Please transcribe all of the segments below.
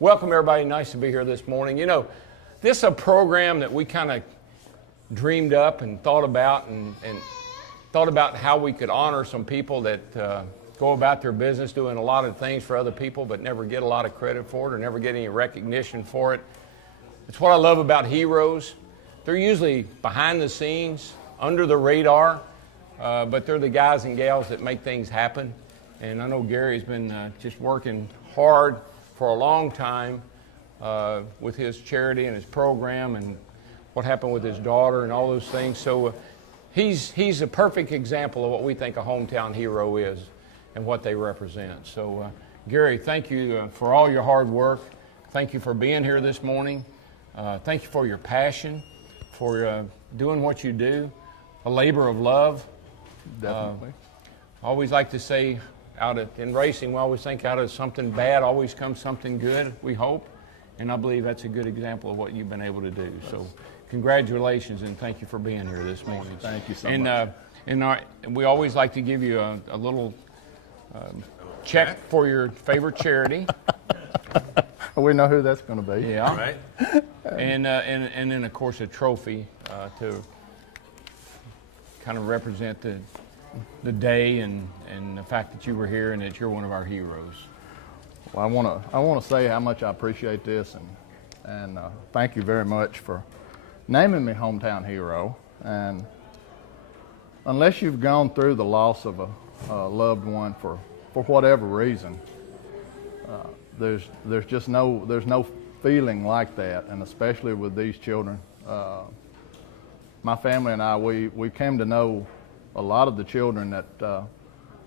welcome everybody. Nice to be here this morning. You know, this is a program that we kind of dreamed up and thought about and thought about how we could honor some people that go about their business doing a lot of things for other people but never get a lot of credit for it or never get any recognition for it. It's what I love about heroes. They're usually behind the scenes, under the radar, but they're the guys and gals that make things happen. And I know Gary's been just working hard for a long time with his charity and his program and what happened with his daughter and all those things. So he's a perfect example of what we think a hometown hero is and what they represent. So Gary, thank you for all your hard work. Thank you for being here this morning. Thank you for your passion, for doing what you do, a labor of love. Definitely. I always like to say in racing, we always think out of something bad always comes something good, we hope. And I believe that's a good example of what you've been able to do. So congratulations and thank you for being here this morning. Thank you so much. And we always like to give you a little check for your favorite charity. We know who that's going to be. Yeah. Right. And then, of course, a trophy to kind of represent the day and the fact that you were here and that you're one of our heroes. Well, I want to say how much I appreciate this and thank you very much for naming me hometown hero. And unless you've gone through the loss of a loved one for whatever reason, there's just no feeling like that, and especially with these children. My family and I, we came to know a lot of the children that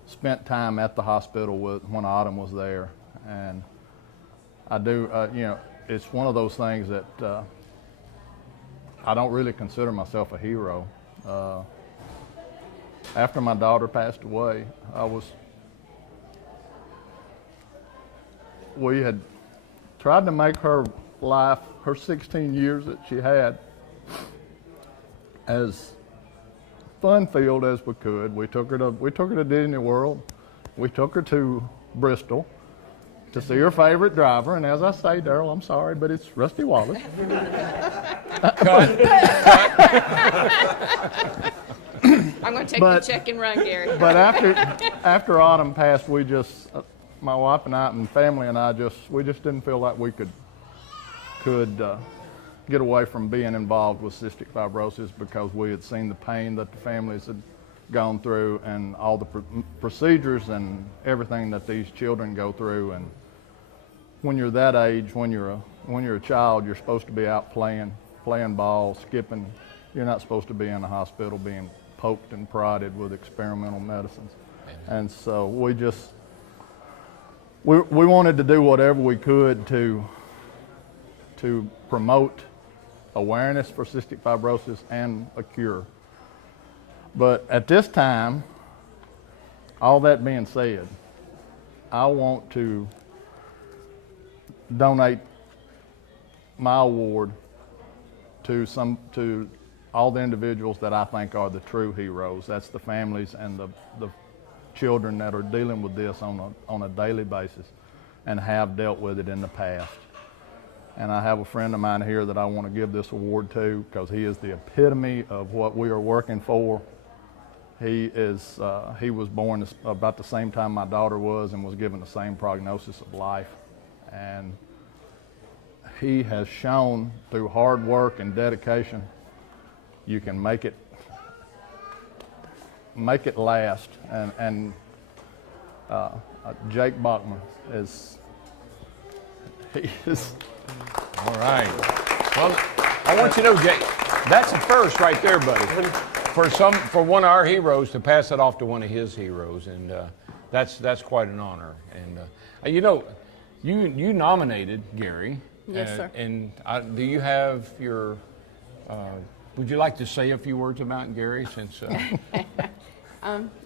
spent time at the hospital when Autumn was there, and I do, it's one of those things that I don't really consider myself a hero. After my daughter passed away, we had tried to make her life, her 16 years that she had, as fun-filled as we could. We took her to Disney World. We took her to Bristol to see her favorite driver. And as I say, Darrell, I'm sorry, but it's Rusty Wallace. I'm going to take the check and run, Gary. But after Autumn passed, we just, my wife and I and family and I we just didn't feel like we could get away from being involved with cystic fibrosis because we had seen the pain that the families had gone through and all the procedures and everything that these children go through. And when you're that age, when you're a child, you're supposed to be out playing ball, skipping. You're not supposed to be in a hospital being poked and prodded with experimental medicines. And so we wanted to do whatever we could to promote awareness for cystic fibrosis and a cure. But at this time, all that being said, I want to donate my award to all the individuals that I think are the true heroes. That's the families and the children that are dealing with this on a daily basis and have dealt with it in the past. And I have a friend of mine here that I want to give this award to because he is the epitome of what we are working for. He was born about the same time my daughter was and was given the same prognosis of life. And he has shown through hard work and dedication, you can make it last. And Jake Bachman is. All right. Well, I want you to know, Jake, that's a first right there, buddy. For one of our heroes to pass it off to one of his heroes, and that's quite an honor. And you nominated Gary. Yes, sir. And do you have your? Would you like to say a few words about Gary? Since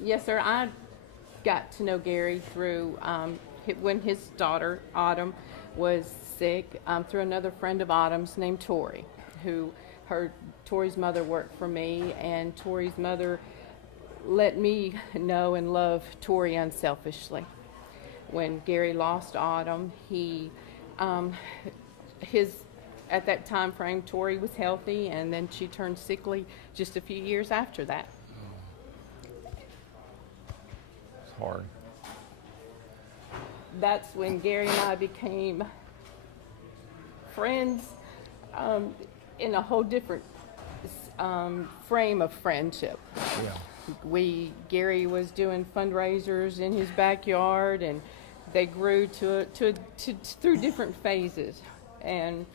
yes, sir. I got to know Gary through when his daughter Autumn was sick, through another friend of Autumn's named Tori, Tori's mother worked for me, and Tori's mother let me know and love Tori unselfishly. When Gary lost Autumn, he At that time frame, Tori was healthy, and then she turned sickly just a few years after that. It's hard. That's when Gary and I became friends in a whole different frame of friendship. Yeah. Gary was doing fundraisers in his backyard, and they grew through different phases. And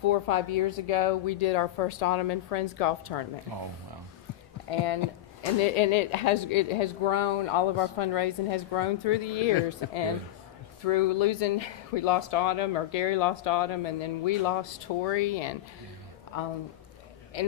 4 or 5 years ago, we did our first Autumn and Friends golf tournament. Oh, wow. And it has grown. All of our fundraising has grown through the years, and through losing, we lost Autumn, or Gary lost Autumn, and then we lost Tori, and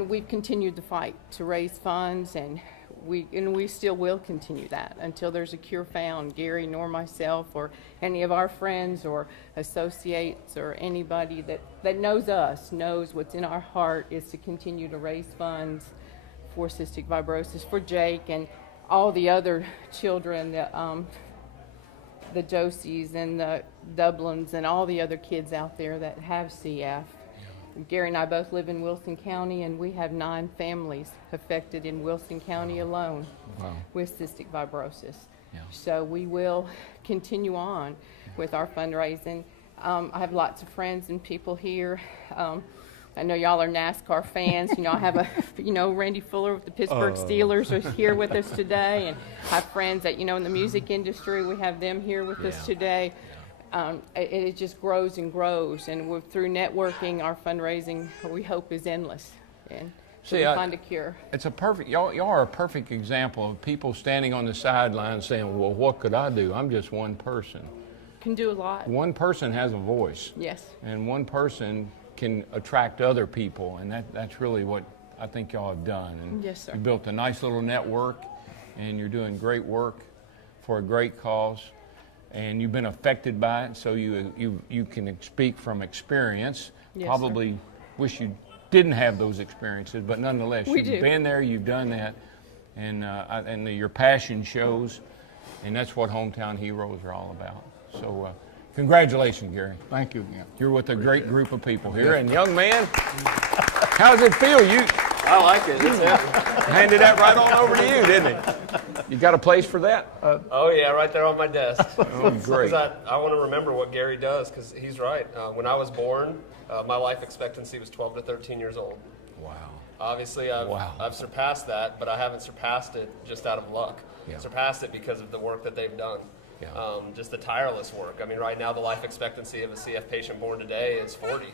we've continued to fight to raise funds, and we still will continue that until there's a cure found. Gary nor myself or any of our friends or associates or anybody that knows us knows what's in our heart is to continue to raise funds for cystic fibrosis, for Jake and all the other children, the Josies and the Dublins and all the other kids out there that have CF. Gary and I both live in Wilson County, and we have 9 families affected in Wilson County alone with cystic fibrosis. Yeah. So we will continue on with our fundraising. I have lots of friends and people here. I know y'all are NASCAR fans. I have Randy Fuller with the Pittsburgh Steelers is here with us today, and I have friends that, in the music industry, we have them here with us today. It just grows and grows, and through networking, our fundraising, we hope, is endless, and we'll find a cure. It's a perfect, y'all are a perfect example of people standing on the sidelines saying, well, what could I do? I'm just one person. Can do a lot. One person has a voice. Yes. And one person can attract other people, and that's really what I think y'all have done. And yes, sir. You built a nice little network, and you're doing great work for a great cause. And you've been affected by it, so you can speak from experience. Yes, Probably wish you didn't have those experiences, but nonetheless, you've been there, you've done that, and your passion shows, and that's what Hometown Heroes are all about. So congratulations, Gary. Thank you again. You're with a great group of people here. And young man, how does it feel? I like it. It's handed that right on over to you, didn't he? You got a place for that? Oh, yeah, right there on my desk. Oh, great. I want to remember what Gary does, because he's right. When I was born, my life expectancy was 12 to 13 years old. Wow. Obviously, I've surpassed that, but I haven't surpassed it just out of luck. Yeah. Surpassed it because of the work that they've done. Yeah. Just the tireless work. I mean, right now, the life expectancy of a CF patient born today is 40.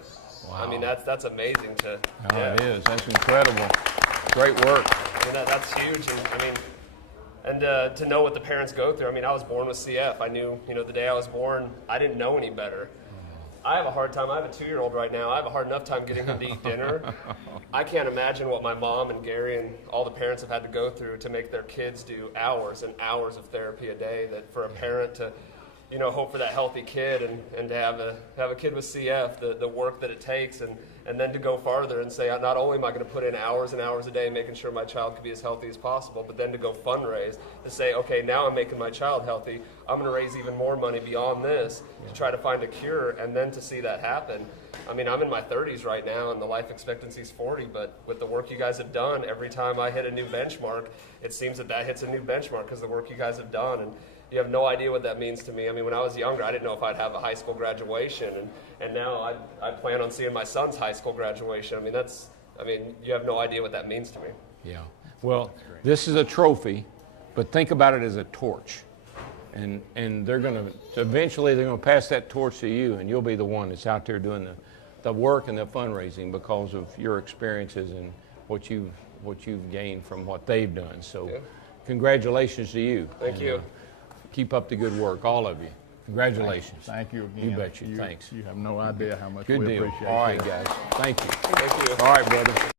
Wow. I mean, that's amazing to. Oh, it is. That's incredible. Great work. I mean, that's huge. And to know what the parents go through. I mean, I was born with CF. I knew, the day I was born, I didn't know any better. I have a hard time. I have a 2-year-old right now. I have a hard enough time getting him to eat dinner. I can't imagine what my mom and Gary and all the parents have had to go through to make their kids do hours and hours of therapy a day. That for a parent to, hope for that healthy kid and to have a kid with CF, the work that it takes, and then to go farther and say, not only am I going to put in hours and hours a day making sure my child can be as healthy as possible, but then to go fundraise, to say, okay, now I'm making my child healthy, I'm going to raise even more money beyond this to try to find a cure, and then to see that happen. I mean, I'm in my 30s right now, and the life expectancy is 40, but with the work you guys have done, every time I hit a new benchmark, it seems that hits a new benchmark because of the work you guys have done. And you have no idea what that means to me. I mean, when I was younger, I didn't know if I'd have a high school graduation, and now I plan on seeing my son's high school graduation. I mean, you have no idea what that means to me. Yeah. Well, this is a trophy, but think about it as a torch. And eventually they're going to pass that torch to you, and you'll be the one that's out there doing the work and the fundraising because of your experiences and what you've gained from what they've done. So congratulations to you. Thank you. Keep up the good work, all of you. Congratulations. Thank you again. You betcha. Thanks. You have no idea how much Good we deal. appreciate it. All right, guys. Thank you. Thank you. All right, brother.